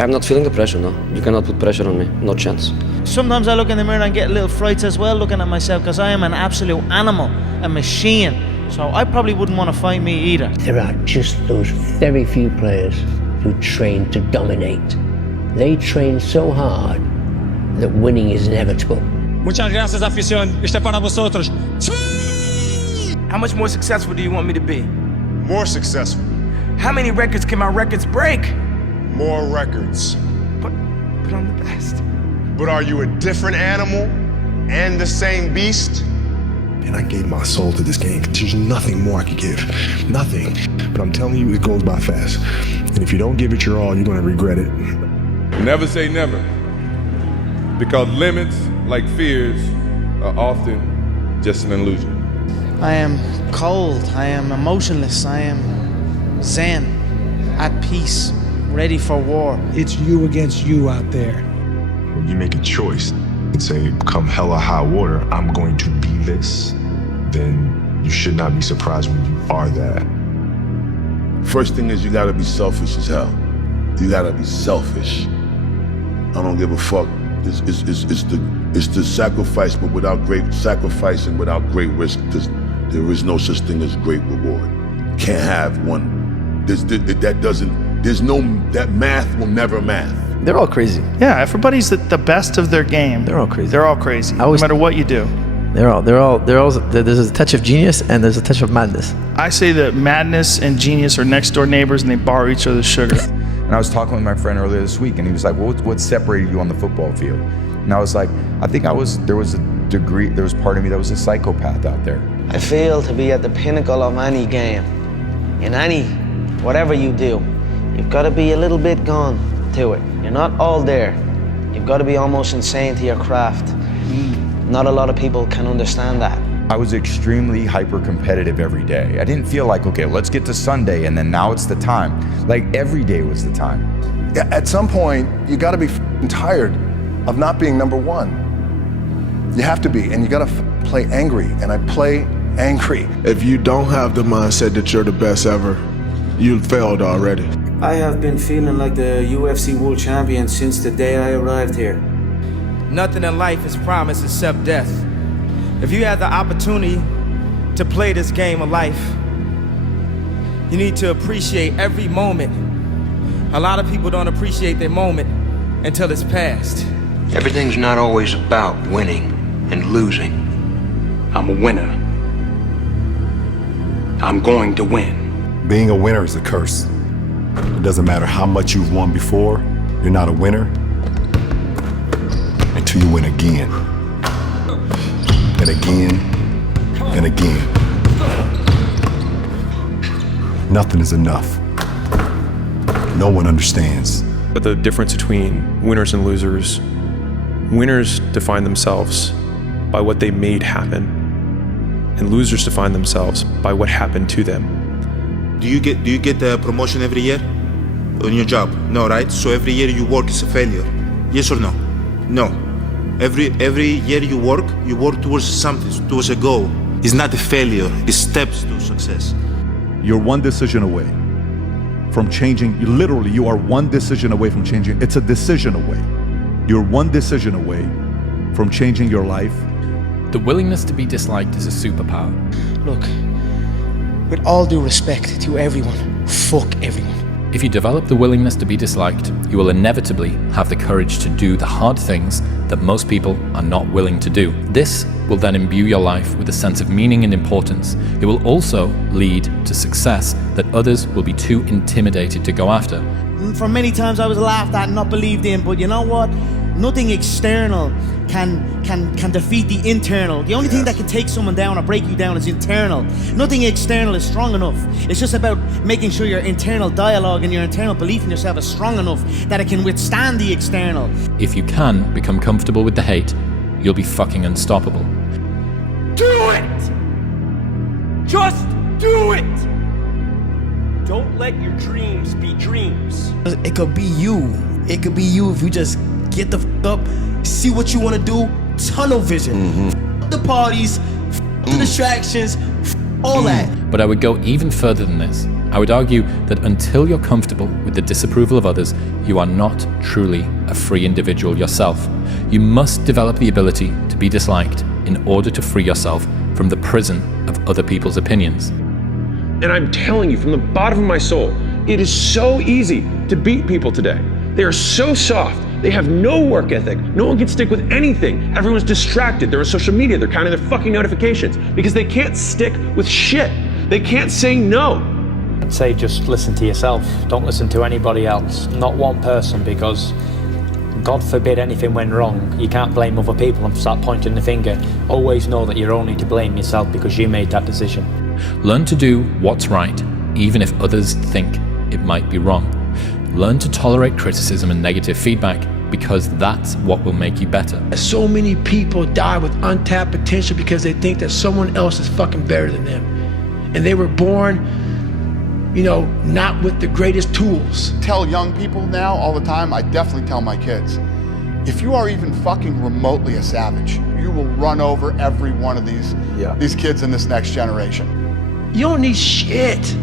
I'm not feeling the pressure, no. You cannot put pressure on me, no chance. Sometimes I look in the mirror and get little frights as well looking at myself, because I am an absolute animal, a machine. So I probably wouldn't want to fight me either. There are just those very few players who train to dominate. They train so hard that winning is inevitable. Muchas gracias, afición. Este para vosotros. How much more successful do you want me to be? More successful. How many records can my records break? More records. But I'm the best. But are you a different animal and the same beast? And I gave my soul to this game. There's nothing more I could give. Nothing. But I'm telling you, it goes by fast. And if you don't give it your all, you're gonna regret it. Never say never. Because limits, like fears, are often just an illusion. I am cold, I am emotionless, I am zen, at peace, ready for war. It's you against you out there. When you make a choice and say, come hell or high water, I'm going to be this, then you should not be surprised when you are that. First thing is you gotta be selfish as hell. You gotta be selfish. I don't give a fuck. It's the sacrifice, but without great sacrifice and without great risk, there is no such thing as great reward. Can't have one. That math will never math. They're all crazy. Yeah, everybody's at the best of their game. They're all crazy. They're all crazy, no matter what you do. There's a touch of genius and there's a touch of madness. I say that madness and genius are next door neighbors and they borrow each other's sugar. And I was talking with my friend earlier this week and he was like, well, what separated you on the football field? And I was like, I think there was part of me that was a psychopath out there. I feel to be at the pinnacle of any game, in whatever you do, you've got to be a little bit gone to it. You're not all there. You've got to be almost insane to your craft. Not a lot of people can understand that. I was extremely hyper-competitive every day. I didn't feel like, okay, let's get to Sunday and then now it's the time. Like every day was the time. Yeah, at some point, you gotta be tired of not being number one. You have to be, and you gotta play angry, and I play angry. If you don't have the mindset that you're the best ever, you failed already. I have been feeling like the UFC world champion since the day I arrived here. Nothing in life is promised except death. If you had the opportunity to play this game of life, you need to appreciate every moment. A lot of people don't appreciate their moment until it's past. Everything's not always about winning and losing. I'm a winner. I'm going to win. Being a winner is a curse. It doesn't matter how much you've won before, you're not a winner until you win again. And again, and again. Nothing is enough. No one understands. But the difference between winners and losers, winners define themselves by what they made happen, and losers define themselves by what happened to them. Do you get the promotion every year on your job? No, right? So every year you work is a failure. Yes or no? No. Every year you work towards something, towards a goal. It's not a failure, it's steps to success. You're one decision away from changing. Literally, you are one decision away from changing. It's a decision away. You're one decision away from changing your life. The willingness to be disliked is a superpower. Look, with all due respect to everyone, fuck everyone. If you develop the willingness to be disliked, you will inevitably have the courage to do the hard things that most people are not willing to do. This will then imbue your life with a sense of meaning and importance. It will also lead to success that others will be too intimidated to go after. For many times I was laughed at and not believed in, but you know what? Nothing external can defeat the internal. The only thing that can take someone down or break you down is internal. Nothing external is strong enough. It's just about making sure your internal dialogue and your internal belief in yourself is strong enough that it can withstand the external. If you can become comfortable with the hate, you'll be fucking unstoppable. Do it! Just do it! Don't let your dreams be dreams. It could be you. It could be you if you just get the f up, see what you want to do, tunnel vision. F the parties, f the distractions, f all that. But I would go even further than this. I would argue that until you're comfortable with the disapproval of others, you are not truly a free individual yourself. You must develop the ability to be disliked in order to free yourself from the prison of other people's opinions. And I'm telling you from the bottom of my soul, it is so easy to beat people today. They are so soft. They have no work ethic. No one can stick with anything. Everyone's distracted. They're on social media. They're counting their fucking notifications because they can't stick with shit. They can't say no. I'd say just listen to yourself. Don't listen to anybody else. Not one person, because God forbid anything went wrong. You can't blame other people and start pointing the finger. Always know that you're only to blame yourself because you made that decision. Learn to do what's right, even if others think it might be wrong. Learn to tolerate criticism and negative feedback, because that's what will make you better. So many people die with untapped potential because they think that someone else is fucking better than them. And they were born, not with the greatest tools. Tell young people now all the time, I definitely tell my kids, if you are even fucking remotely a savage, you will run over every one of these kids in this next generation. You don't need shit.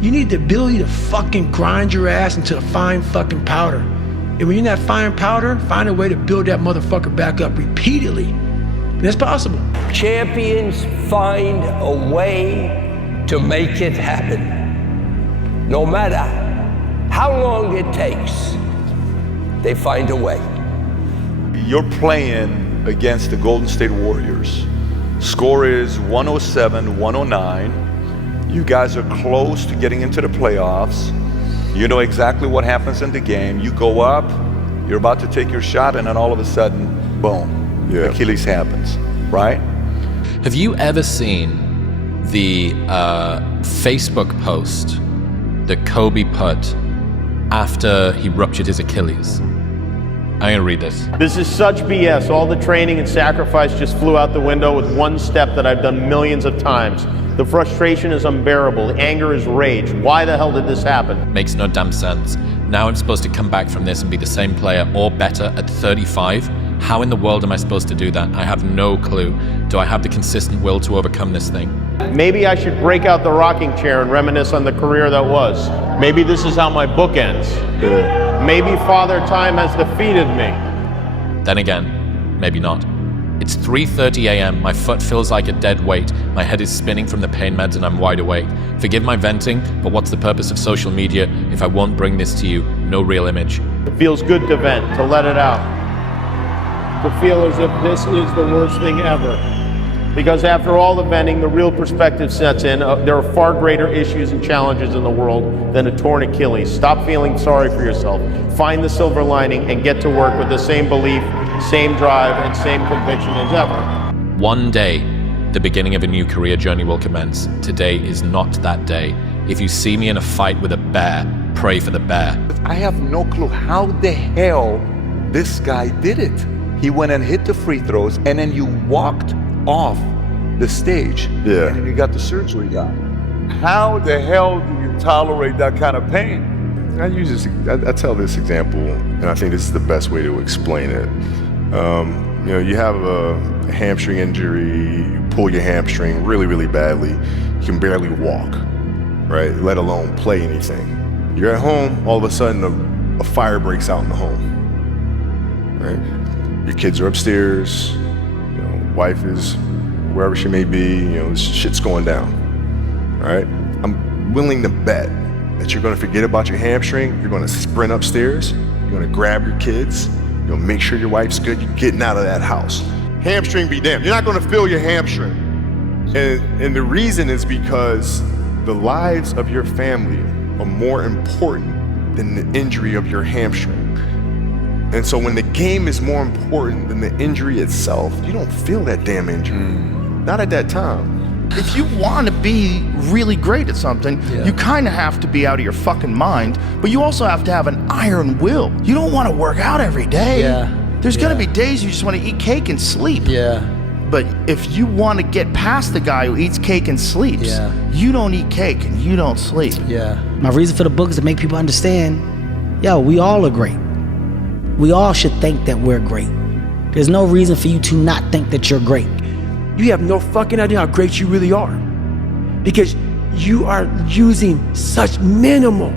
You need the ability to fucking grind your ass into a fine fucking powder. And when you're in that fine powder, find a way to build that motherfucker back up repeatedly. And that's possible. Champions find a way to make it happen. No matter how long it takes, they find a way. You're playing against the Golden State Warriors. Score is 107-109. You guys are close to getting into the playoffs. You know exactly what happens in the game. You go up, you're about to take your shot, and then all of a sudden, boom, Achilles happens, right? Have you ever seen the Facebook post that Kobe put after he ruptured his Achilles? I'm gonna read this. This is such BS. All the training and sacrifice just flew out the window with one step that I've done millions of times. The frustration is unbearable. The anger is rage. Why the hell did this happen? Makes no damn sense. Now I'm supposed to come back from this and be the same player or better at 35? How in the world am I supposed to do that? I have no clue. Do I have the consistent will to overcome this thing? Maybe I should break out the rocking chair and reminisce on the career that was. Maybe this is how my book ends. Maybe Father Time has defeated me. Then again, maybe not. It's 3:30 a.m. My foot feels like a dead weight. My head is spinning from the pain meds and I'm wide awake. Forgive my venting, but what's the purpose of social media if I won't bring this to you? No real image. It feels good to vent, to let it out. To feel as if this is the worst thing ever. Because after all the venting, the real perspective sets in. There are far greater issues and challenges in the world than a torn Achilles. Stop feeling sorry for yourself. Find the silver lining and get to work with the same belief, same drive, and same conviction as ever. One day, the beginning of a new career journey will commence. Today is not that day. If you see me in a fight with a bear, pray for the bear. I have no clue how the hell this guy did it. He went and hit the free throws, and then you walked off the stage. Yeah. And then you got the surgery done. How the hell do you tolerate that kind of pain? I tell this example, and I think this is the best way to explain it. You have a hamstring injury, you pull your hamstring really, really badly, you can barely walk, right? Let alone play anything. You're at home, all of a sudden a fire breaks out in the home, right? Your kids are upstairs, wife is wherever she may be, shit's going down, right? I'm willing to bet that you're gonna forget about your hamstring, you're gonna sprint upstairs, you're gonna grab your kids, you're gonna make sure your wife's good, you're getting out of that house. Hamstring be damned, you're not gonna feel your hamstring. And the reason is because the lives of your family are more important than the injury of your hamstring. And so when the game is more important than the injury itself, you don't feel that damn injury. Not at that time. If you want to be really great at something, you kind of have to be out of your fucking mind, but you also have to have an iron will. You don't want to work out every day. There's gonna be days you just want to eat cake and sleep. But if you want to get past the guy who eats cake and sleeps, you don't eat cake and you don't sleep. My reason for the book is to make people understand, we all are great. We all should think that we're great. There's no reason for you to not think that you're great. You have no fucking idea how great you really are. Because you are using such minimal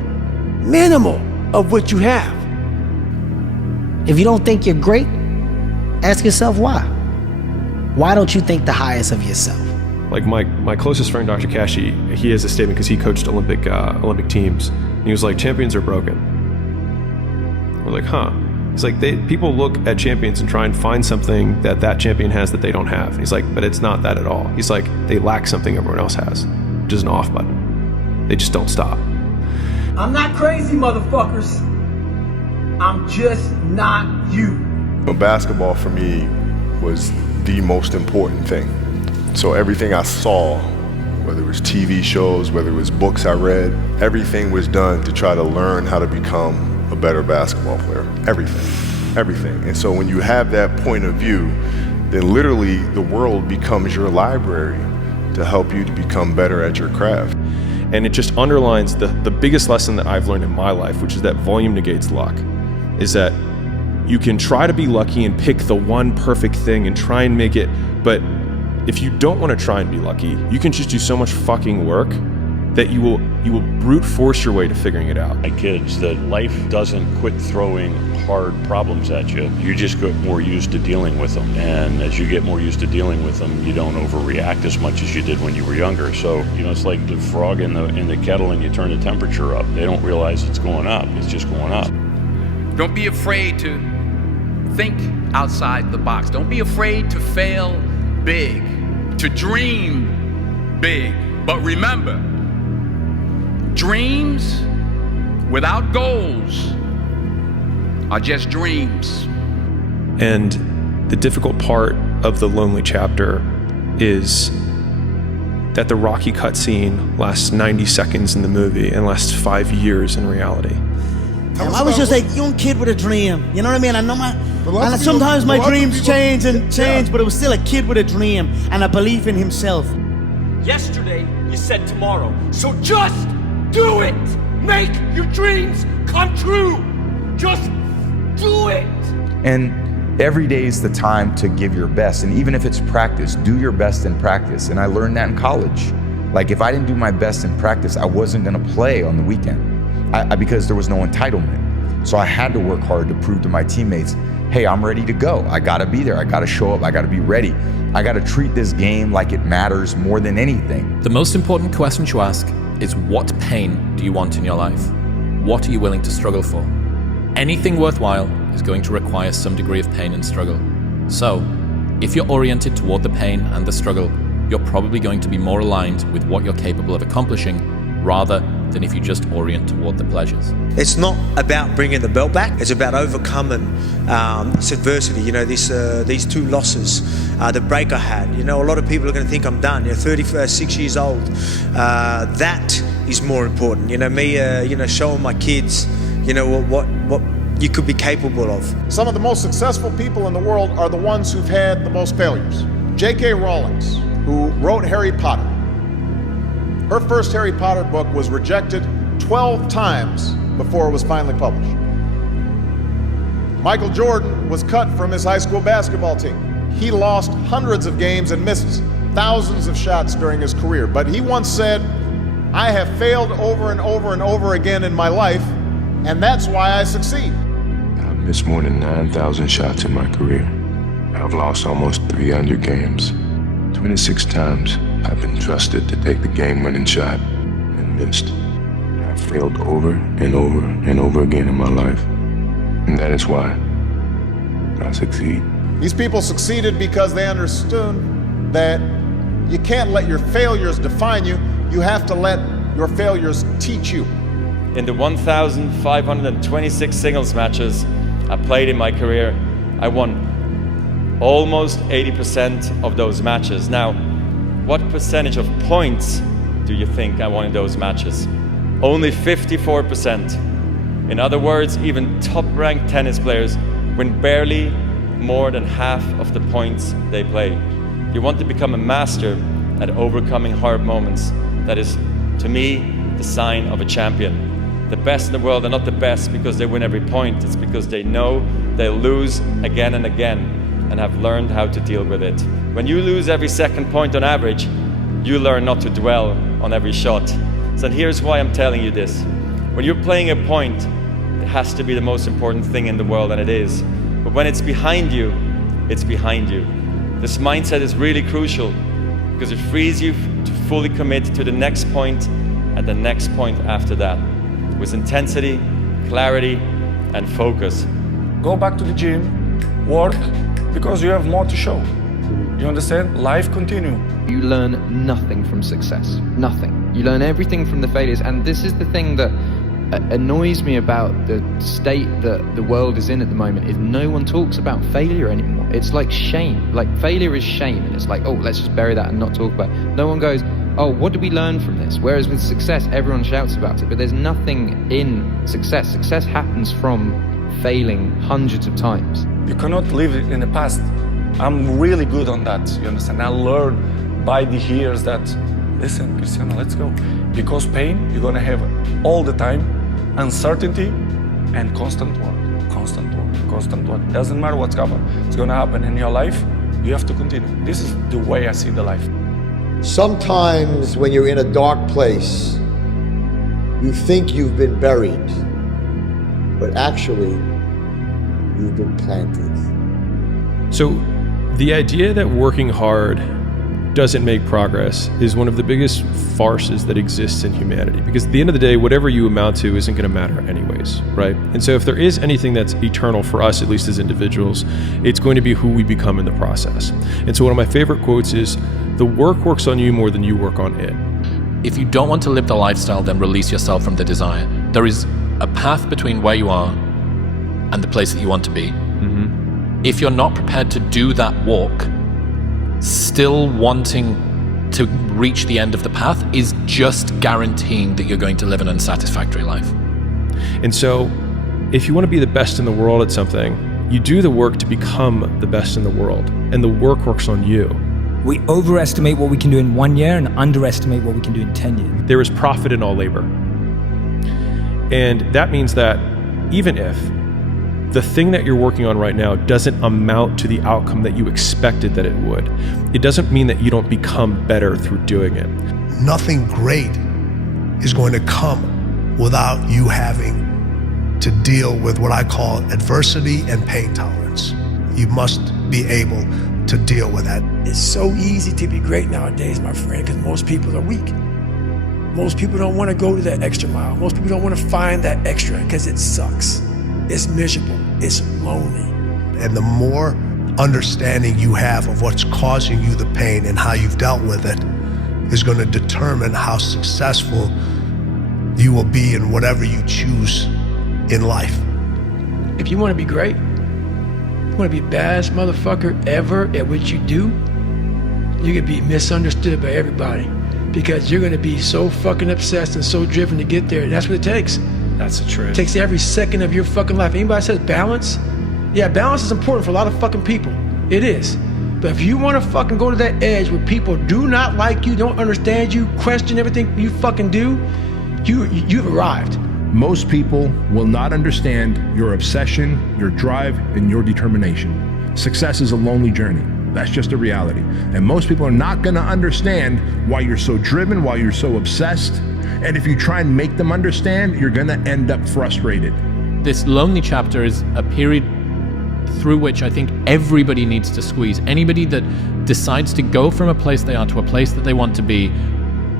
of what you have. If you don't think you're great, ask yourself why. Why don't you think the highest of yourself? Like my closest friend, Dr. Kashi, he has a statement because he coached Olympic teams. And he was like, champions are broken. We're like, huh? He's like, people look at champions and try and find something that champion has that they don't have. And he's like, but it's not that at all. He's like, they lack something everyone else has, which is an off button. They just don't stop. I'm not crazy, motherfuckers. I'm just not you. Basketball for me was the most important thing. So everything I saw, whether it was TV shows, whether it was books I read, everything was done to try to learn how to become a better basketball player. Everything. And so when you have that point of view, then literally the world becomes your library to help you to become better at your craft. And it just underlines the biggest lesson that I've learned in my life, which is that volume negates luck, is that you can try to be lucky and pick the one perfect thing and try and make it, but if you don't want to try and be lucky, you can just do so much fucking work that you will brute force your way to figuring it out. My kids, that life doesn't quit throwing hard problems at you. You just get more used to dealing with them. And as you get more used to dealing with them, you don't overreact as much as you did when you were younger. So, it's like the frog in the kettle and you turn the temperature up. They don't realize it's going up. It's just going up. Don't be afraid to think outside the box. Don't be afraid to fail big, to dream big. But remember, dreams without goals are just dreams. And the difficult part of the lonely chapter is that the Rocky cutscene lasts 90 seconds in the movie and lasts 5 years in reality. I was just a young kid with a dream. You know what I mean? I know and sometimes my dreams change, but it was still a kid with a dream and a belief in himself. Yesterday, you said tomorrow. So just do it. Make your dreams come true. Just do it. And every day is the time to give your best. And even if it's practice, do your best in practice. And I learned that in college. Like if I didn't do my best in practice, I wasn't gonna play on the weekend because there was no entitlement. So I had to work hard to prove to my teammates, hey, I'm ready to go. I gotta be there, I gotta show up, I gotta be ready. I gotta treat this game like it matters more than anything. The most important question to ask is, what pain do you want in your life? What are you willing to struggle for? Anything worthwhile is going to require some degree of pain and struggle. So, if you're oriented toward the pain and the struggle, you're probably going to be more aligned with what you're capable of accomplishing rather than if you just orient toward the pleasures. It's not about bringing the belt back, it's about overcoming this adversity, these two losses, the break I had. A lot of people are going to think I'm done. 36 years old. That is more important. Me, showing my kids, what you could be capable of. Some of the most successful people in the world are the ones who've had the most failures. J.K. Rowling, who wrote Harry Potter. Her first Harry Potter book was rejected 12 times before it was finally published. Michael Jordan was cut from his high school basketball team. He lost hundreds of games and missed thousands of shots during his career. But he once said, I have failed over and over and over again in my life, and that's why I succeed. I've missed more than 9,000 shots in my career. I've lost almost 300 games. 26 times I've been trusted to take the game-winning shot and missed. I've failed over and over and over again in my life, and that is why I succeed. These people succeeded because they understood that you can't let your failures define you. You have to let your failures teach you. In the 1,526 singles matches I played in my career, I won almost 80% of those matches. Now, what percentage of points do you think I won in those matches? Only 54%. In other words, even top-ranked tennis players win barely more than half of the points they play. You want to become a master at overcoming hard moments. That is, to me, the sign of a champion. The best in the world are not the best because they win every point. It's because they know they'll lose again and again and have learned how to deal with it. When you lose every second point on average, you learn not to dwell on every shot. So here's why I'm telling you this. When you're playing a point, it has to be the most important thing in the world, and it is. But when it's behind you, it's behind you. This mindset is really crucial because it frees you to fully commit to the next point and the next point after that, with intensity, clarity, and focus. Go back to the gym, work, because you have more to show. You understand? Life continue. You learn nothing from success. Nothing. You learn everything from the failures. And this is the thing that annoys me about the state that the world is in at the moment, is no one talks about failure anymore. It's like shame. Like failure is shame. And it's like, oh, let's just bury that and not talk about it. No one goes, oh, what did we learn from this? Whereas with success, everyone shouts about it. But there's nothing in success. Success happens from failing hundreds of times. You cannot live in the past. I'm really good on that, you understand? I learned by the years that, listen, Cristiano, let's go. Because pain, you're gonna have all the time, uncertainty and constant work, constant work, constant work. Doesn't matter what's it's gonna happen in your life, you have to continue. This is the way I see the life. Sometimes when you're in a dark place, you think you've been buried, but actually, you've been planted. So the idea that working hard doesn't make progress is one of the biggest farces that exists in humanity, because at the end of the day, whatever you amount to isn't going to matter anyways, right? And so if there is anything that's eternal for us, at least as individuals, it's going to be who we become in the process. And so one of my favorite quotes is, the work works on you more than you work on it. If you don't want to live the lifestyle, then release yourself from the desire. There is a path between where you are and the place that you want to be. If you're not prepared to do that walk, still wanting to reach the end of the path is just guaranteeing that you're going to live an unsatisfactory life. And so if you want to be the best in the world at something, you do the work to become the best in the world, and the work works on you. We overestimate what we can do in 1 year and underestimate what we can do in 10 years. There is profit in all labor. And that means that even if the thing that you're working on right now doesn't amount to the outcome that you expected that it would, it doesn't mean that you don't become better through doing it. Nothing great is going to come without you having to deal with what I call adversity and pain tolerance. You must be able to deal with that. It's so easy to be great nowadays, my friend, because most people are weak. Most people don't want to go to that extra mile. Most people don't want to find that extra because it sucks. It's miserable, it's lonely. And the more understanding you have of what's causing you the pain and how you've dealt with it is going to determine how successful you will be in whatever you choose in life. If you want to be great, you want to be the baddest motherfucker ever at what you do, you're going to be misunderstood by everybody because you're going to be so fucking obsessed and so driven to get there. And that's what it takes. That's the truth. It takes every second of your fucking life. Anybody says balance? Yeah, balance is important for a lot of fucking people. It is. But if you want to fucking go to that edge where people do not like you, don't understand you, question everything you fucking do, you've arrived. Most people will not understand your obsession, your drive, and your determination. Success is a lonely journey. That's just a reality. And most people are not going to understand why you're so driven, why you're so obsessed. And if you try and make them understand, you're going to end up frustrated. This lonely chapter is a period through which I think everybody needs to squeeze. Anybody that decides to go from a place they are to a place that they want to be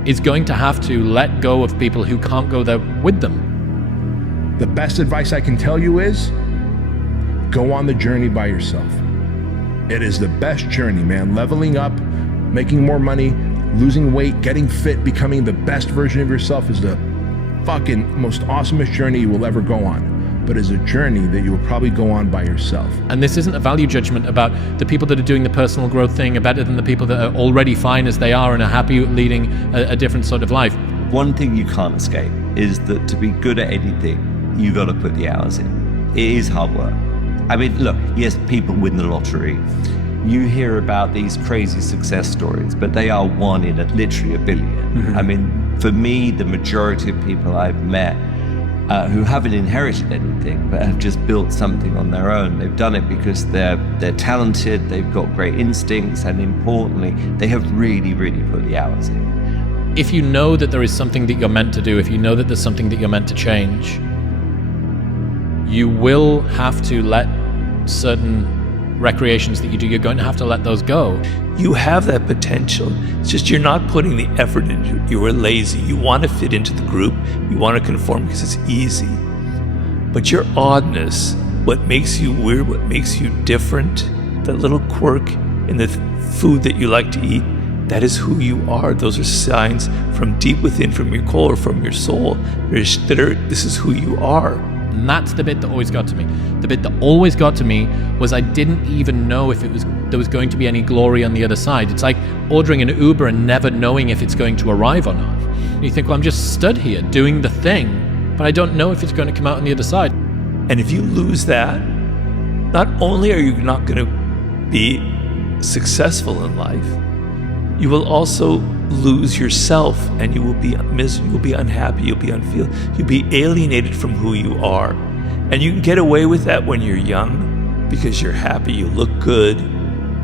is going to have to let go of people who can't go there with them. The best advice I can tell you is go on the journey by yourself. It is the best journey, man. Leveling up, making more money, losing weight, getting fit, becoming the best version of yourself is the fucking most awesomest journey you will ever go on. But it's a journey that you will probably go on by yourself. And this isn't a value judgment about the people that are doing the personal growth thing are better than the people that are already fine as they are and are happy leading a different sort of life. One thing you can't escape is that to be good at anything, you got to put the hours in. It is hard work. I mean, look, yes, people win the lottery. You hear about these crazy success stories, but they are one in literally a billion. Mm-hmm. I mean, for me, the majority of people I've met who haven't inherited anything, but have just built something on their own. They've done it because they're talented, they've got great instincts, and importantly, they have really, really put the hours in. if you know that there is something that you're meant to do, if you know that there's something that you're meant to change, you will have to let certain recreations that you do, you're going to have to let those go. You have that potential. It's just you're not putting the effort into it. You are lazy. You want to fit into the group. You want to conform because it's easy. But your oddness, what makes you weird, what makes you different, that little quirk in the food that you like to eat, that is who you are. Those are signs from deep within, from your core, or from your soul. This is who you are. And that's the bit that always got to me. The bit that always got to me was I didn't even know if there was going to be any glory on the other side. It's like ordering an Uber and never knowing if it's going to arrive or not. And you think, well, I'm just stood here doing the thing, but I don't know if it's going to come out on the other side. And if you lose that, not only are you not going to be successful in life, you will also lose yourself, and you will be miserable, you'll be unhappy, you'll be alienated from who you are. And you can get away with that when you're young because you're happy, you look good,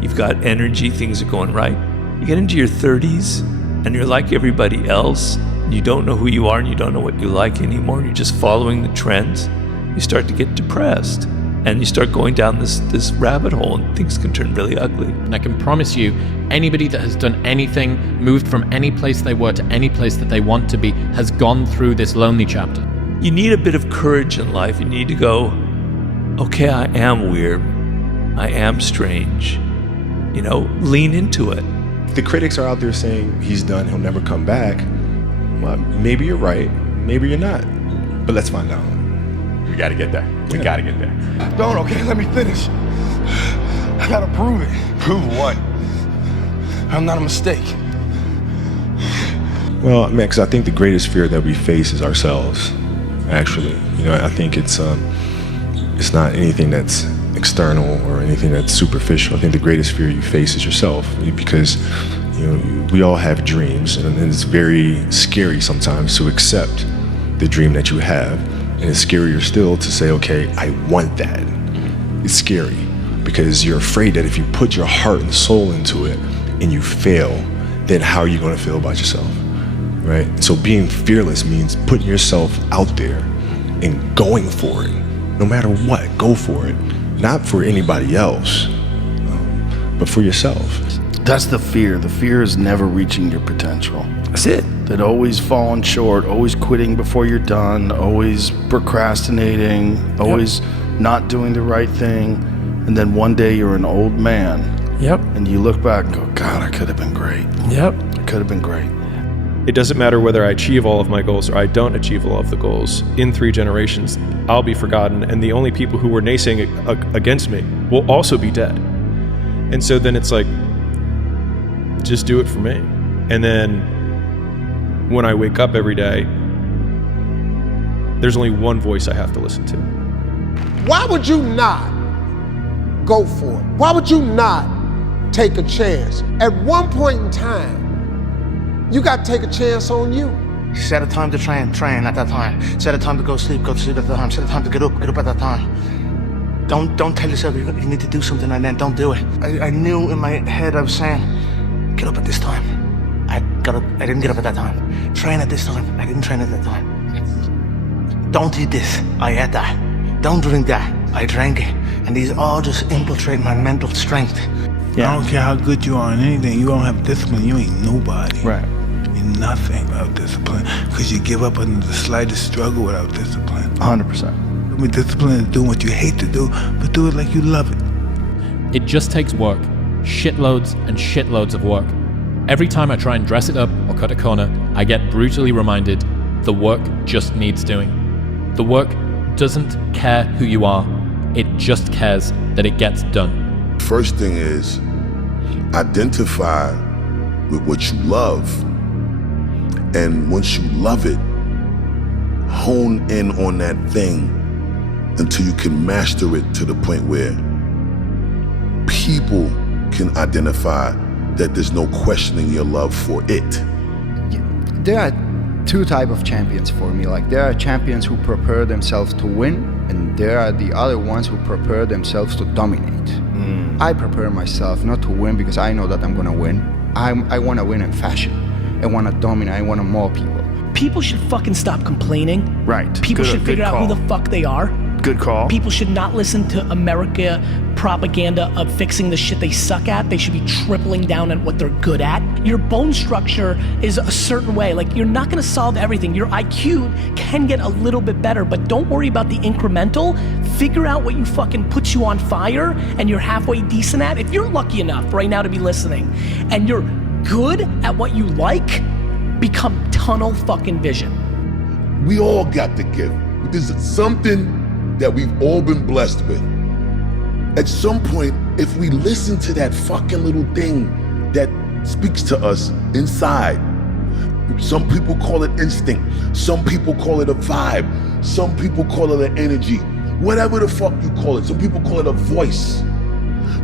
you've got energy, things are going right. You get into your 30s and you're like everybody else, and you don't know who you are and you don't know what you like anymore, and you're just following the trends. You start to get depressed and you start going down this rabbit hole, and things can turn really ugly. And I can promise you, anybody that has done anything, moved from any place they were to any place that they want to be, has gone through this lonely chapter. You need a bit of courage in life. You need to go, okay, I am weird. I am strange. You know, lean into it. The critics are out there saying he's done, he'll never come back. Well, maybe you're right, maybe you're not. But let's find out. We gotta get there. We gotta get there. Don't, okay, let me finish. I gotta prove it. Prove what? I'm not a mistake. Well, man, because I think the greatest fear that we face is ourselves, actually. You know, I think it's not anything that's external or anything that's superficial. I think the greatest fear you face is yourself, because, you know, we all have dreams, and it's very scary sometimes to accept the dream that you have. And it's scarier still to say, okay, I want that. It's scary because you're afraid that if you put your heart and soul into it and you fail, then how are you going to feel about yourself, right? So being fearless means putting yourself out there and going for it. No matter what, go for it. Not for anybody else, but for yourself. That's the fear. The fear is never reaching your potential. That's it. That always falling short, always quitting before you're done, always procrastinating, always not doing the right thing. And then one day you're an old man. Yep. And you look back and go, God, I could have been great. Yep. I could have been great. It doesn't matter whether I achieve all of my goals or I don't achieve all of the goals. In 3 generations, I'll be forgotten, and the only people who were naysaying against me will also be dead. And so then it's like, just do it for me. And then when I wake up every day, there's only one voice I have to listen to. Why would you not go for it? Why would you not take a chance? At one point in time, you got to take a chance on you. Set a time to train at that time. Set a time to go to sleep at that time. Set a time to get up at that time. Don't tell yourself you need to do something and then don't do it. I knew in my head I was saying, get up at this time. I didn't get up at that time. Train at this time. I didn't train at that time. Don't eat this. I ate that. Don't drink that. I drank it. And these all just infiltrate my mental strength. Yeah. I don't care how good you are in anything. You don't have discipline. You ain't nobody. Right. You're nothing without discipline. Because you give up under the slightest struggle without discipline. 100%. I mean, discipline is doing what you hate to do, but do it like you love it. It just takes work. Shitloads and shitloads of work. Every time I try and dress it up or cut a corner, I get brutally reminded the work just needs doing. The work doesn't care who you are. It just cares that it gets done. First thing is identify with what you love. And once you love it, hone in on that thing until you can master it to the point where people can identify that there's no questioning your love for it. There are 2 types of champions for me. Like, there are champions who prepare themselves to win, and there are the other ones who prepare themselves to dominate. I prepare myself not to win because I know that I'm gonna win. I wanna win in fashion. I want to dominate. I want to maul people. People should fucking stop complaining. Right. People should figure out who the fuck they are. Good call. People should not listen to America propaganda of fixing the shit they suck at. They should be tripling down at what they're good at. Your bone structure is a certain way. Like, you're not gonna solve everything. Your IQ can get a little bit better, but don't worry about the incremental. Figure out what you fucking puts you on fire and you're halfway decent at. If you're lucky enough right now to be listening and you're good at what you like, become tunnel fucking vision. We all got the gift. This is something that we've all been blessed with. At some point, if we listen to that fucking little thing that speaks to us inside, some people call it instinct, some people call it a vibe, some people call it an energy, whatever the fuck you call it, some people call it a voice.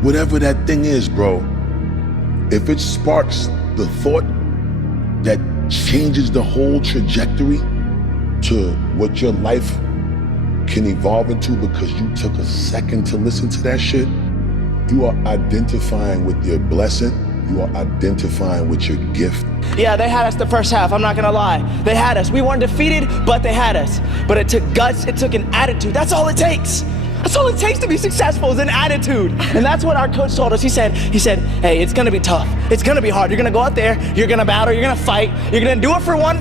Whatever that thing is, bro, if it sparks the thought that changes the whole trajectory to what your life can evolve into because you took a second to listen to that shit, you are identifying with your blessing, you are identifying with your gift. Yeah, they had us the first half, I'm not gonna lie. They had us. We weren't defeated, but they had us. But it took guts, it took an attitude. That's all it takes. That's all it takes to be successful is an attitude. And that's what our coach told us. He said, hey, it's gonna be tough. It's gonna be hard. You're gonna go out there, you're gonna battle, you're gonna fight, you're gonna do it for one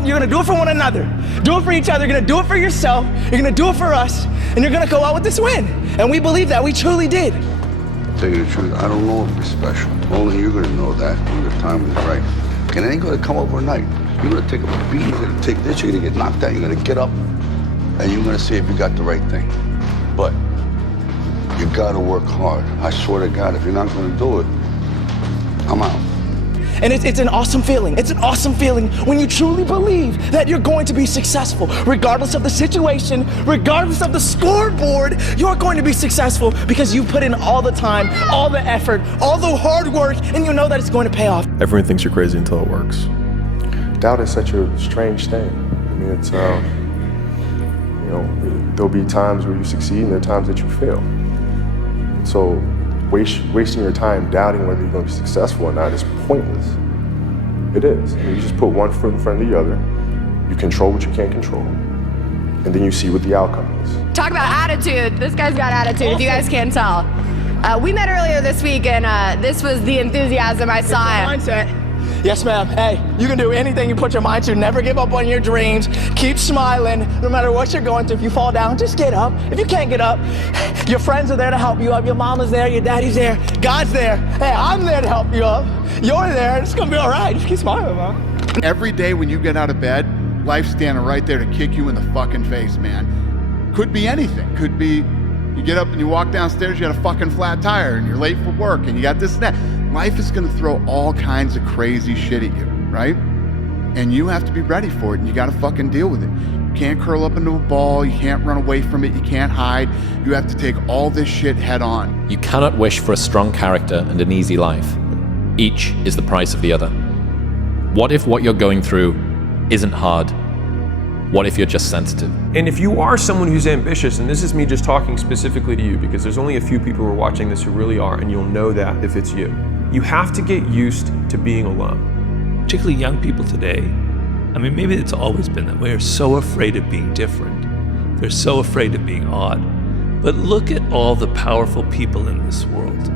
another. Do it for each other, you're gonna do it for yourself, you're gonna do it for us, and you're gonna go out with this win. And we believe that, we truly did. To tell you the truth, I don't know if you're special. Only you're gonna know that when the time is right. And it ain't gonna come overnight. You're gonna take a beat, you're gonna take this, you're gonna get knocked out, you're gonna get up, and you're gonna see if you got the right thing. But you gotta work hard. I swear to God, if you're not gonna do it, I'm out. And it's an awesome feeling. It's an awesome feeling when you truly believe that you're going to be successful. Regardless of the situation, regardless of the scoreboard, you're going to be successful because you put in all the time, all the effort, all the hard work, and you know that it's going to pay off. Everyone thinks you're crazy until it works. Doubt is such a strange thing. I mean, it's, there'll be times where you succeed and there are times that you fail. So wasting your time doubting whether you're going to be successful or not is pointless. It is. I mean, you just put one foot in front of the other, you control what you can't control, and then you see what the outcome is. Talk about attitude. This guy's got attitude, if you guys can't tell. We met earlier this week, and this was the enthusiasm I saw. Mindset. Yes, ma'am. Hey, you can do anything you put your mind to. Never give up on your dreams. Keep smiling, no matter what you're going through. If you fall down, just get up. If you can't get up, your friends are there to help you up. Your mama's there, your daddy's there, God's there. Hey, I'm there to help you up. You're there, it's gonna be all right. Just keep smiling, man. Every day when you get out of bed, life's standing right there to kick you in the fucking face, man. Could be anything. Could be you get up and you walk downstairs, you got a fucking flat tire, and you're late for work, and you got this and that. Life is gonna throw all kinds of crazy shit at you, right? And you have to be ready for it, and you gotta fucking deal with it. You can't curl up into a ball, you can't run away from it, you can't hide. You have to take all this shit head on. You cannot wish for a strong character and an easy life. Each is the price of the other. What if what you're going through isn't hard? What if you're just sensitive? And if you are someone who's ambitious, and this is me just talking specifically to you because there's only a few people who are watching this who really are, and you'll know that if it's you. You have to get used to being alone. Particularly young people today, I mean, maybe it's always been that way, are so afraid of being different. They're so afraid of being odd. But look at all the powerful people in this world.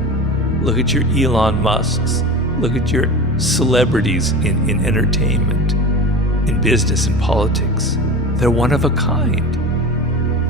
Look at your Elon Musks. Look at your celebrities in entertainment, in business and politics. They're one of a kind.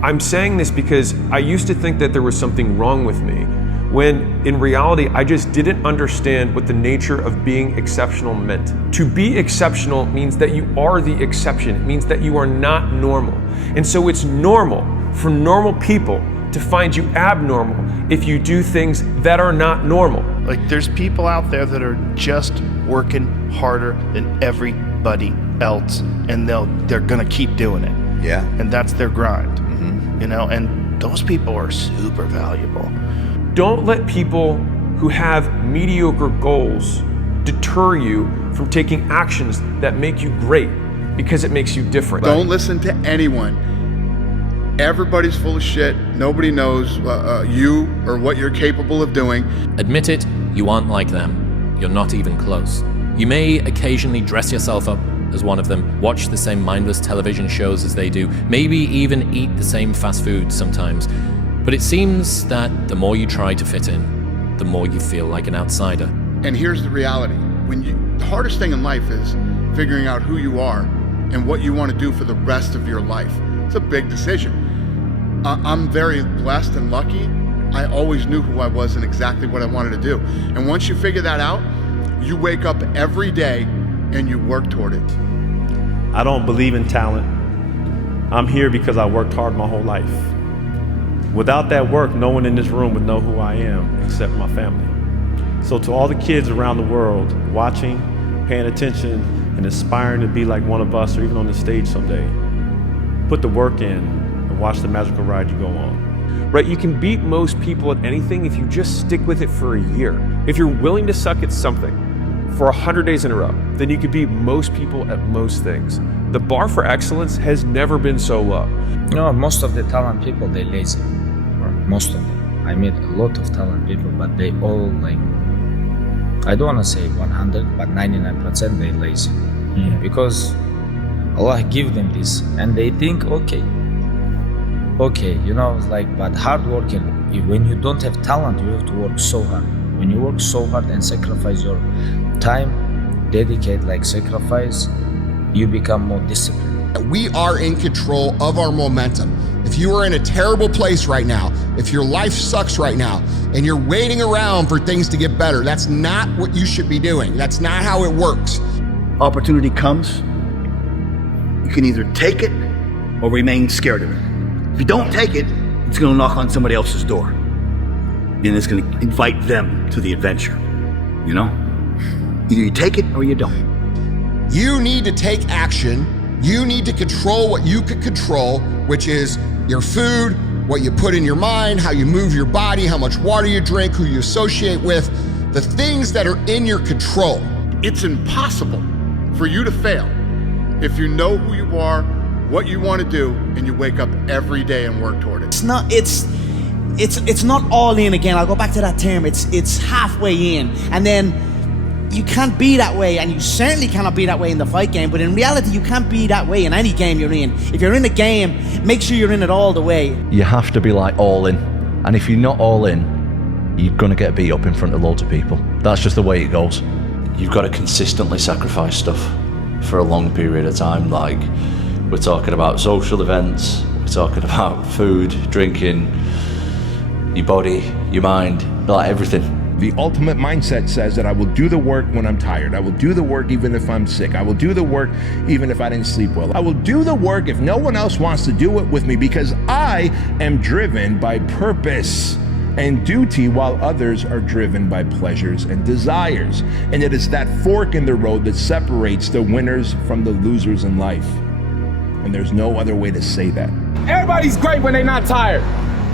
I'm saying this because I used to think that there was something wrong with me, when in reality, I just didn't understand what the nature of being exceptional meant. To be exceptional means that you are the exception. It means that you are not normal. And so it's normal for normal people to find you abnormal if you do things that are not normal. Like, there's people out there that are just working harder than everybody else, and they're gonna keep doing it. Yeah. And that's their grind. You know, and those people are super valuable. Don't let people who have mediocre goals deter you from taking actions that make you great, because it makes you different. Don't listen to anyone. Everybody's full of shit. Nobody knows you or what you're capable of doing. Admit it, you aren't like them. You're not even close. You may occasionally dress yourself up as one of them, watch the same mindless television shows as they do, maybe even eat the same fast food sometimes. But it seems that the more you try to fit in, the more you feel like an outsider. And here's the reality. The hardest thing in life is figuring out who you are and what you want to do for the rest of your life. It's a big decision. I'm very blessed and lucky. I always knew who I was and exactly what I wanted to do. And once you figure that out, you wake up every day and you work toward it. I don't believe in talent. I'm here because I worked hard my whole life. Without that work, no one in this room would know who I am except my family. So to all the kids around the world watching, paying attention, and aspiring to be like one of us or even on the stage someday, put the work in and watch the magical ride you go on. Right, you can beat most people at anything if you just stick with it for a year. If you're willing to suck at something for 100 days in a row, then you could beat most people at most things. The bar for excellence has never been so low. No, most of the talent people, they lazy. Most of them. I met a lot of talent people, but they all like, I don't want to say 100, but 99% they lazy. Because Allah give them this and they think, okay, you know, like, but hard working, when you don't have talent, you have to work so hard. When you work so hard and sacrifice your time, dedicate, like sacrifice, you become more disciplined. We are in control of our momentum. If you are in a terrible place right now, if your life sucks right now, and you're waiting around for things to get better, that's not what you should be doing. That's not how it works. Opportunity comes, you can either take it or remain scared of it. If you don't take it, it's gonna knock on somebody else's door. And it's gonna invite them to the adventure, you know? Either you take it or you don't. You need to take action. You need to control what you can control, which is your food, what you put in your mind, how you move your body, how much water you drink, who you associate with, the things that are in your control. It's impossible for you to fail if you know who you are, what you want to do, and you wake up every day and work toward it. It's not all in again. I'll go back to that term. It's halfway in, and then you can't be that way, and you certainly cannot be that way in the fight game, but in reality you can't be that way in any game you're in. If you're in a game, make sure you're in it all the way. You have to be like all in, and if you're not all in, you're gonna get beat up in front of loads of people. That's just the way it goes. You've got to consistently sacrifice stuff for a long period of time. Like, we're talking about social events, we're talking about food, drinking, your body, your mind, like everything. The ultimate mindset says that I will do the work when I'm tired. I will do the work even if I'm sick. I will do the work even if I didn't sleep well. I will do the work if no one else wants to do it with me, because I am driven by purpose and duty while others are driven by pleasures and desires. And it is that fork in the road that separates the winners from the losers in life. And there's no other way to say that. Everybody's great when they're not tired.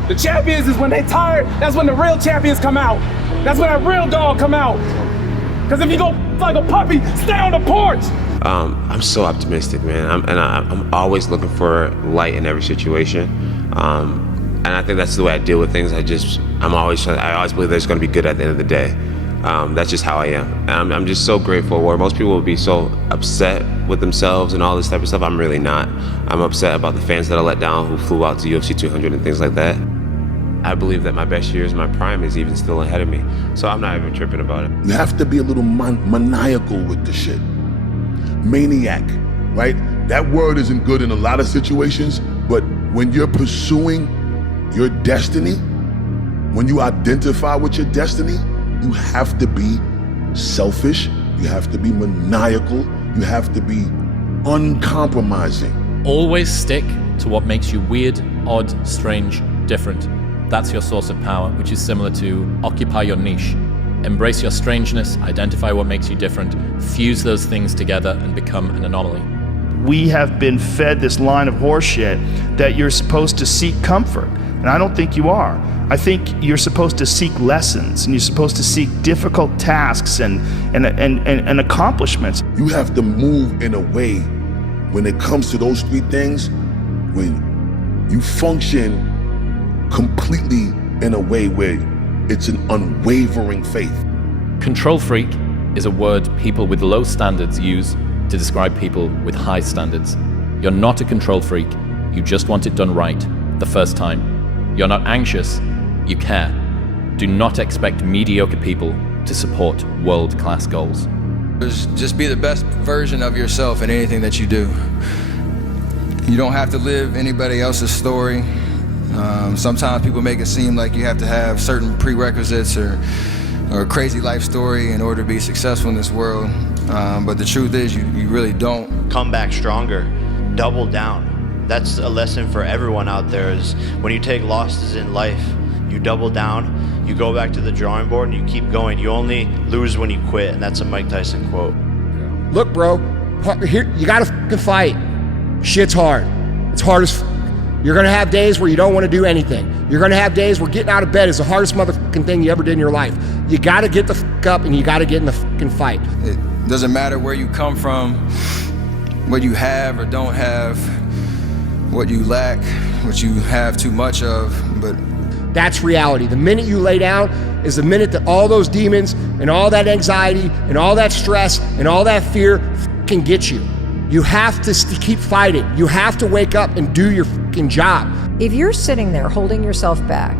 The champions is when they tired, that's when the real champions come out. That's when that real dog come out. Because if you go like a puppy, stay on the porch. I'm so optimistic, man. I'm always looking for light in every situation. And I think that's the way I deal with things. I always believe there's going to be good at the end of the day. That's just how I am. And I'm just so grateful. Where most people would be so upset with themselves and all this type of stuff, I'm really not. I'm upset about the fans that I let down who flew out to UFC 200 and things like that. I believe that my best years, my prime is even still ahead of me. So I'm not even tripping about it. You have to be a little maniacal with the shit. Maniac, right? That word isn't good in a lot of situations, but when you're pursuing your destiny, when you identify with your destiny, you have to be selfish, you have to be maniacal, you have to be uncompromising. Always stick to what makes you weird, odd, strange, different. That's your source of power, which is similar to occupy your niche. Embrace your strangeness, identify what makes you different, fuse those things together and become an anomaly. We have been fed this line of horseshit that you're supposed to seek comfort, and I don't think you are. I think you're supposed to seek lessons, and you're supposed to seek difficult tasks and accomplishments. You have to move in a way, when it comes to those three things, when you function completely in a way where it's an unwavering faith. Control freak is a word people with low standards use to describe people with high standards. You're not a control freak. You just want it done right the first time. You're not anxious. You care. Do not expect mediocre people to support world-class goals. Just be the best version of yourself in anything that you do. You don't have to live anybody else's story. Sometimes people make it seem like you have to have certain prerequisites or a crazy life story in order to be successful in this world. But the truth is you really don't. Come back stronger, double down. That's a lesson for everyone out there, is when you take losses in life, you double down, you go back to the drawing board and you keep going. You only lose when you quit, and that's a Mike Tyson quote. Look, bro, here, you gotta fucking fight. Shit's hard. It's hard as You're gonna have days where you don't wanna do anything. You're gonna have days where getting out of bed is the hardest motherfucking thing you ever did in your life. You gotta get the fuck up and you gotta get in the fucking fight. It doesn't matter where you come from, what you have or don't have, what you lack, what you have too much of, but that's reality. The minute you lay down is the minute that all those demons and all that anxiety and all that stress and all that fear can get you. You have to keep fighting. You have to wake up and do your fucking job. If you're sitting there holding yourself back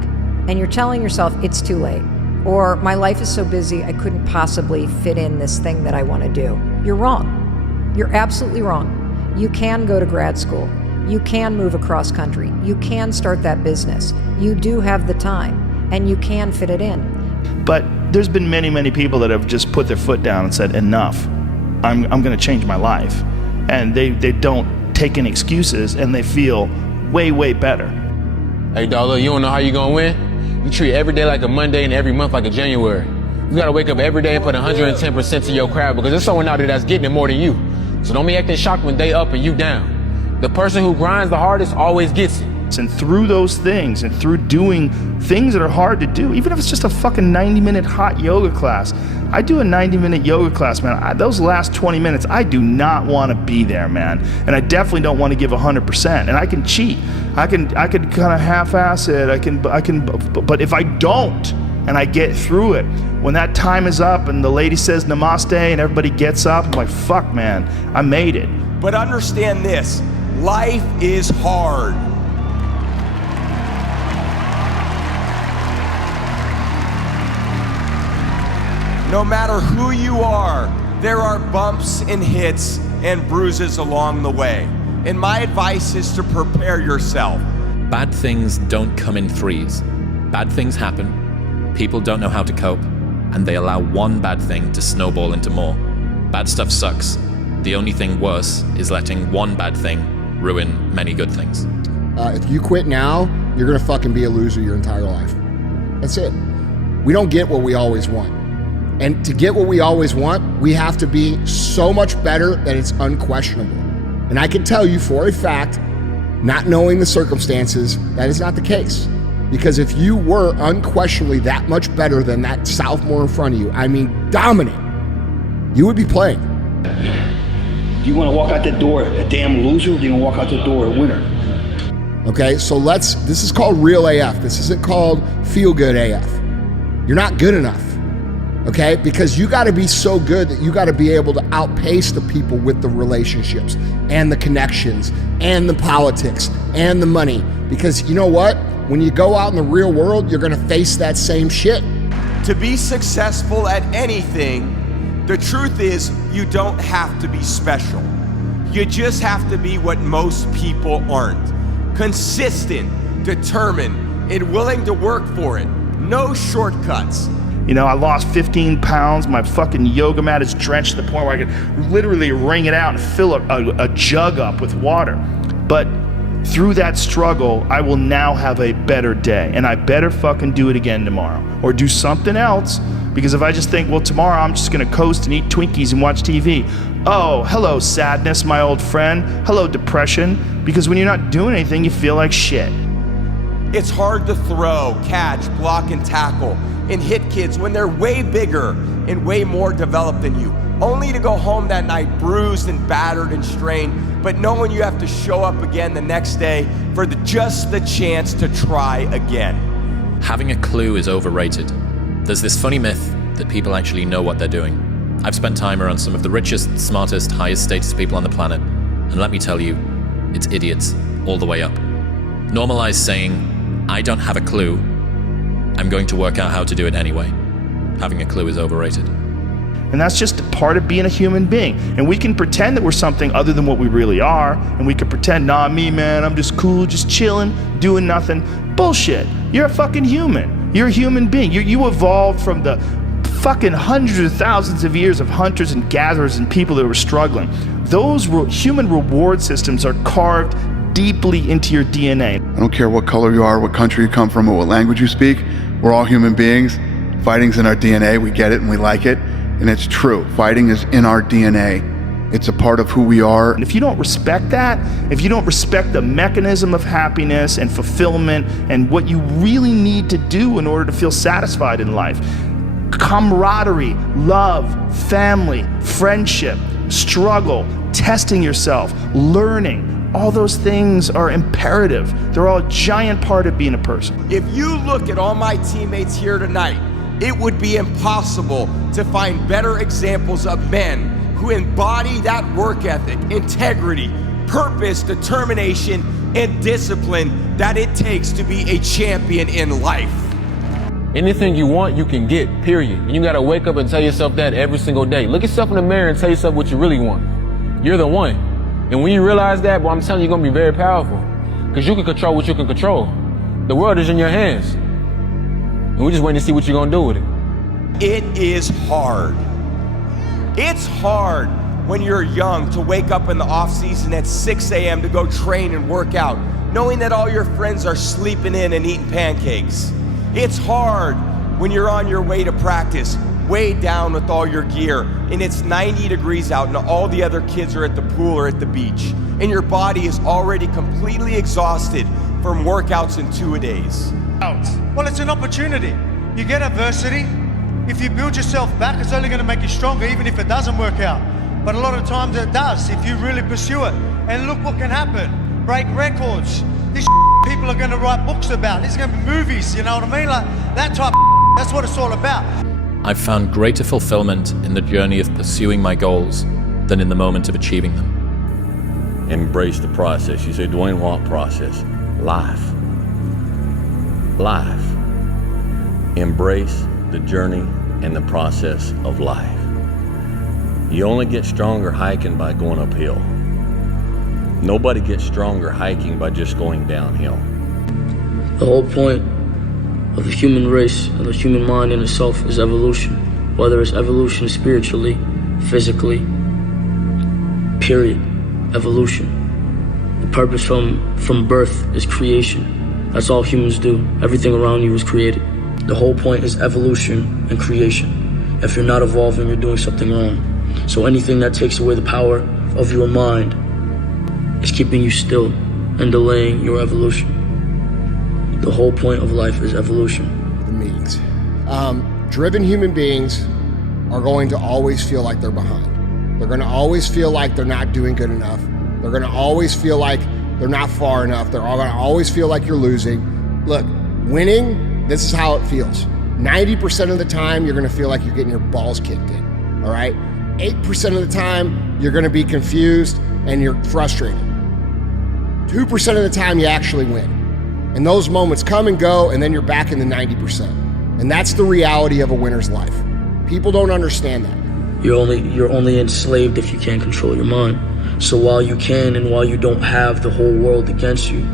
and you're telling yourself it's too late, or my life is so busy I couldn't possibly fit in this thing that I want to do, you're wrong. You're absolutely wrong. You can go to grad school. You can move across country. You can start that business. You do have the time, and you can fit it in. But there's been many, many people that have just put their foot down and said, enough. I'm going to change my life. And they don't take any excuses, and they feel way, way better. Hey, dog, look, you don't know how you're going to win? You treat every day like a Monday and every month like a January. You got to wake up every day and put 110% to your craft, because there's someone out there that's getting it more than you. So don't be acting shocked when they up and you down. The person who grinds the hardest always gets it. And through those things and through doing things that are hard to do, even if it's just a fucking 90-minute hot yoga class. I do a 90-minute yoga class, man. Those last 20 minutes, I do not want to be there, man. And I definitely don't want to give 100%. And I can cheat. I can kind of half-ass it. But if I don't and I get through it, when that time is up and the lady says namaste and everybody gets up, I'm like, fuck, man, I made it. But understand this, life is hard. No matter who you are, there are bumps and hits and bruises along the way. And my advice is to prepare yourself. Bad things don't come in threes. Bad things happen, people don't know how to cope, and they allow one bad thing to snowball into more. Bad stuff sucks. The only thing worse is letting one bad thing ruin many good things. If you quit now, you're gonna fucking be a loser your entire life. That's it. We don't get what we always want. And to get what we always want, we have to be so much better that it's unquestionable. And I can tell you for a fact, not knowing the circumstances, that is not the case. Because if you were unquestionably that much better than that sophomore in front of you, I mean dominant, you would be playing. Do you want to walk out that door a damn loser, or do you want to walk out the door a winner? Okay, so this is called real AF. This isn't called feel good AF. You're not good enough. Okay, because you got to be so good that you got to be able to outpace the people with the relationships and the connections and the politics and the money. Because you know what? When you go out in the real world, you're going to face that same shit. To be successful at anything, the truth is you don't have to be special. You just have to be what most people aren't. Consistent, determined, and willing to work for it. No shortcuts. You know, I lost 15 pounds. My fucking yoga mat is drenched to the point where I could literally wring it out and fill a jug up with water. But through that struggle, I will now have a better day. And I better fucking do it again tomorrow. Or do something else. Because if I just think, well, tomorrow I'm just gonna coast and eat Twinkies and watch TV. Oh, hello sadness, my old friend. Hello depression. Because when you're not doing anything, you feel like shit. It's hard to throw, catch, block, and tackle, and hit kids when they're way bigger and way more developed than you, only to go home that night bruised and battered and strained, but knowing you have to show up again the next day for just the chance to try again. Having a clue is overrated. There's this funny myth that people actually know what they're doing. I've spent time around some of the richest, smartest, highest status people on the planet, and let me tell you, it's idiots all the way up. Normalize saying, I don't have a clue, I'm going to work out how to do it anyway. Having a clue is overrated. And that's just a part of being a human being. And we can pretend that we're something other than what we really are. And we can pretend, nah, me, man, I'm just cool, just chilling, doing nothing. Bullshit. You're a fucking human. You're a human being. You evolved from the fucking hundreds of thousands of years of hunters and gatherers and people that were struggling. Those human reward systems are carved deeply into your DNA. I don't care what color you are, what country you come from, or what language you speak. We're all human beings. Fighting's in our DNA. We get it and we like it. And it's true. Fighting is in our DNA. It's a part of who we are. And if you don't respect that, if you don't respect the mechanism of happiness and fulfillment and what you really need to do in order to feel satisfied in life, camaraderie, love, family, friendship, struggle, testing yourself, learning, all those things are imperative. They're all a giant part of being a person. If you look at all my teammates here tonight, it would be impossible to find better examples of men who embody that work ethic, integrity, purpose, determination, and discipline that it takes to be a champion in life. Anything you want, you can get, period. And you gotta wake up and tell yourself that every single day. Look yourself in the mirror and tell yourself what you really want. You're the one. And when you realize that, well, I'm telling you, you're gonna be very powerful. Because you can control what you can control. The world is in your hands. And we're just waiting to see what you're gonna do with it. It is hard. It's hard when you're young to wake up in the off season at 6 a.m. to go train and work out, knowing that all your friends are sleeping in and eating pancakes. It's hard when you're on your way to practice, weighed down with all your gear, and it's 90 degrees out and all the other kids are at the pool or at the beach, and your body is already completely exhausted from workouts in 2 days. Well, it's an opportunity. You get adversity. If you build yourself back, it's only going to make you stronger, even if it doesn't work out. But a lot of times it does, if you really pursue it. And look what can happen. Break records. This people are going to write books about. There's going to be movies, you know what I mean? Like that type of that's what it's all about. I've found greater fulfillment in the journey of pursuing my goals than in the moment of achieving them. Embrace the process. You say, Dwayne, what process? Life. Life. Embrace the journey and the process of life. You only get stronger hiking by going uphill. Nobody gets stronger hiking by just going downhill. The whole point of the human race and the human mind in itself is evolution. Whether it's evolution spiritually, physically, period. Evolution. The purpose from birth is creation. That's all humans do. Everything around you was created. The whole point is evolution and creation. If you're not evolving, you're doing something wrong. So anything that takes away the power of your mind is keeping you still and delaying your evolution. The whole point of life is evolution. The meetings. Driven human beings are going to always feel like they're behind. They're going to always feel like they're not doing good enough. They're going to always feel like they're not far enough. They're all going to always feel like you're losing. Look, winning, this is how it feels. 90% of the time, you're going to feel like you're getting your balls kicked in, all right? 8% of the time, you're going to be confused and you're frustrated. 2% of the time, you actually win. And those moments come and go, and then you're back in the 90%. And that's the reality of a winner's life. People don't understand that. You're only enslaved if you can't control your mind. So while you can and while you don't have the whole world against you,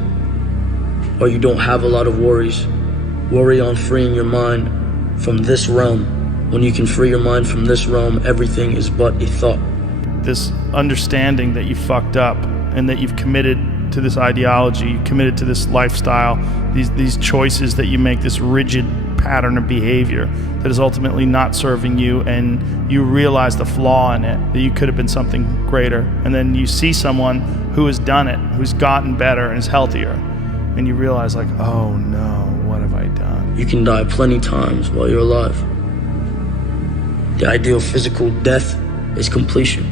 or you don't have a lot of worries, worry on freeing your mind from this realm. When you can free your mind from this realm, everything is but a thought. This understanding that you fucked up and that you've committed to this ideology, committed to this lifestyle, these choices that you make, this rigid pattern of behavior that is ultimately not serving you, and you realize the flaw in it, that you could have been something greater. And then you see someone who has done it, who's gotten better and is healthier, and you realize like, oh no, what have I done? You can die plenty times while you're alive. The ideal physical death is completion.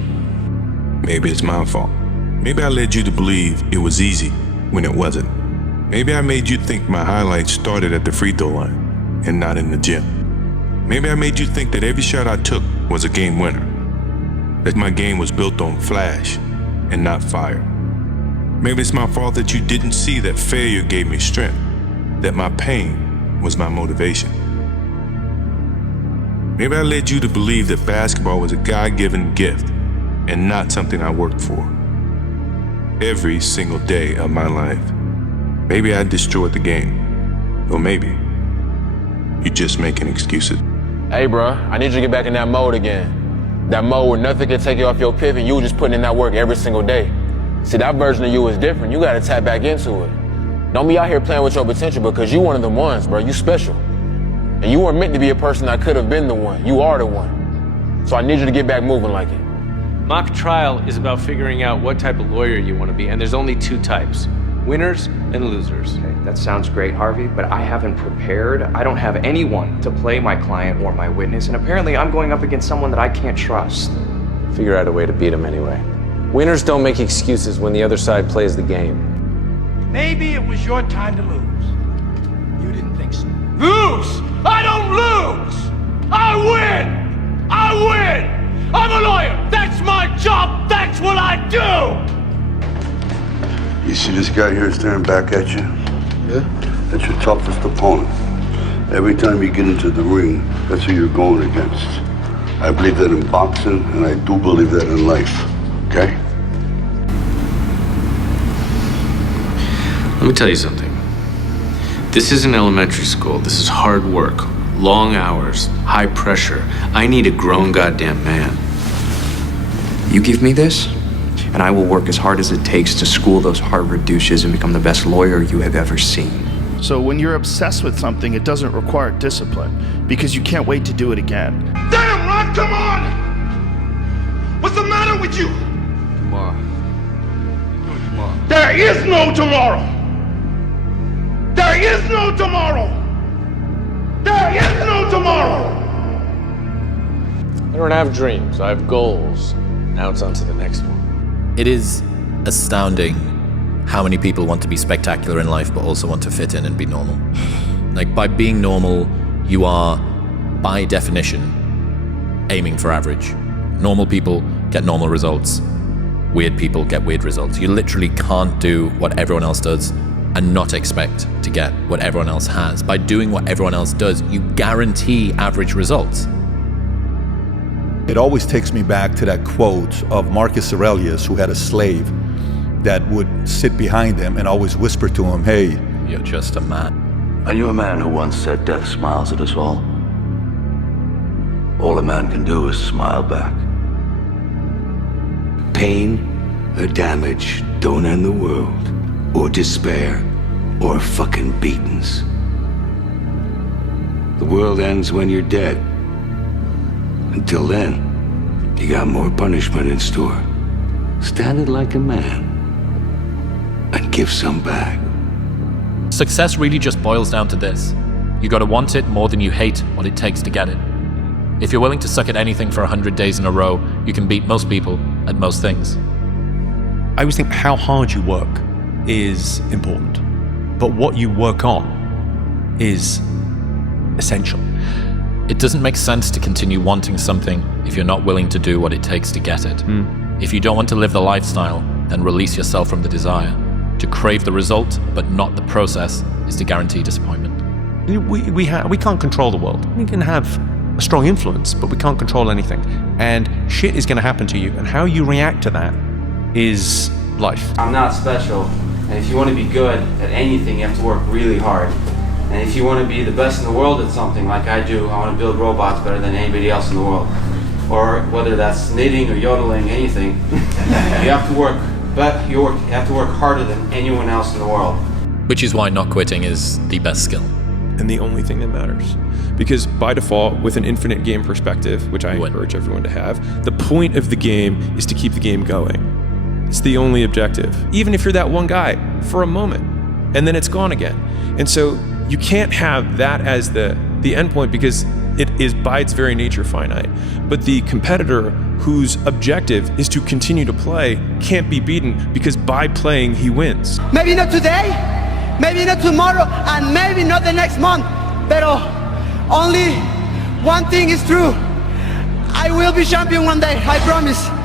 Maybe it's my fault. Maybe I led you to believe it was easy when it wasn't. Maybe I made you think my highlights started at the free throw line and not in the gym. Maybe I made you think that every shot I took was a game winner. That my game was built on flash and not fire. Maybe it's my fault that you didn't see that failure gave me strength, that my pain was my motivation. Maybe I led you to believe that basketball was a God-given gift and not something I worked for. Every single day of my life. Maybe I destroyed the game. Or maybe you're just making excuses. Hey, bro, I need you to get back in that mode again. That mode where nothing can take you off your pivot. You were just putting in that work every single day. See, that version of you is different. You gotta tap back into it. Don't be out here playing with your potential because you one of them ones, bro. You special. And you weren't meant to be a person that could have been the one. You are the one. So I need you to get back moving like it. Mock trial is about figuring out what type of lawyer you want to be, and there's only two types, winners and losers. Okay, that sounds great, Harvey, but I haven't prepared. I don't have anyone to play my client or my witness, and apparently I'm going up against someone that I can't trust. Figure out a way to beat him anyway. Winners don't make excuses when the other side plays the game. Maybe it was your time to lose. You didn't think so. Lose! I don't lose! I win! I win! I'm a lawyer! That's my job! That's what I do! You see this guy here staring back at you? Yeah? That's your toughest opponent. Every time you get into the ring, that's who you're going against. I believe that in boxing, and I do believe that in life. Okay? Let me tell you something. This isn't elementary school. This is hard work. Long hours, high pressure. I need a grown goddamn man. You give me this, and I will work as hard as it takes to school those Harvard douches and become the best lawyer you have ever seen. So when you're obsessed with something, it doesn't require discipline because you can't wait to do it again. Damn, Ron, come on! What's the matter with you? Tomorrow. There is no tomorrow! There is no tomorrow! There is no tomorrow! I don't have dreams, I have goals. Now it's on to the next one. It is astounding how many people want to be spectacular in life but also want to fit in and be normal. Like, by being normal, you are, by definition, aiming for average. Normal people get normal results. Weird people get weird results. You literally can't do what everyone else does and not expect to get what everyone else has. By doing what everyone else does, you guarantee average results. It always takes me back to that quote of Marcus Aurelius, who had a slave that would sit behind him and always whisper to him, "Hey, you're just a man." I knew a man who once said death smiles at us all. All a man can do is smile back. Pain or damage don't end the world, or despair, or fucking beatings. The world ends when you're dead. Until then, you got more punishment in store. Stand it like a man and give some back. Success really just boils down to this. You gotta want it more than you hate what it takes to get it. If you're willing to suck at anything for 100 days in a row, you can beat most people at most things. I always think how hard you work is important, but what you work on is essential. It doesn't make sense to continue wanting something if you're not willing to do what it takes to get it. If you don't want to live the lifestyle, then release yourself from the desire. To crave the result, but not the process, is to guarantee disappointment. We can't control the world. We can have a strong influence, but we can't control anything. And shit is going to happen to you, and how you react to that is life. I'm not special, and if you want to be good at anything, you have to work really hard. And if you want to be the best in the world at something like I do, I want to build robots better than anybody else in the world. Or whether that's knitting or yodeling, anything, you have to work. But you have to work harder than anyone else in the world. Which is why not quitting is the best skill. And the only thing that matters. Because by default, with an infinite game perspective, which I encourage everyone to have, the point of the game is to keep the game going. It's the only objective. Even if you're that one guy for a moment, and then it's gone again. And so you can't have that as the end point because it is by its very nature finite. But the competitor whose objective is to continue to play can't be beaten because by playing he wins. Maybe not today, maybe not tomorrow, and maybe not the next month, pero only One thing is true. I will be champion one day, I promise.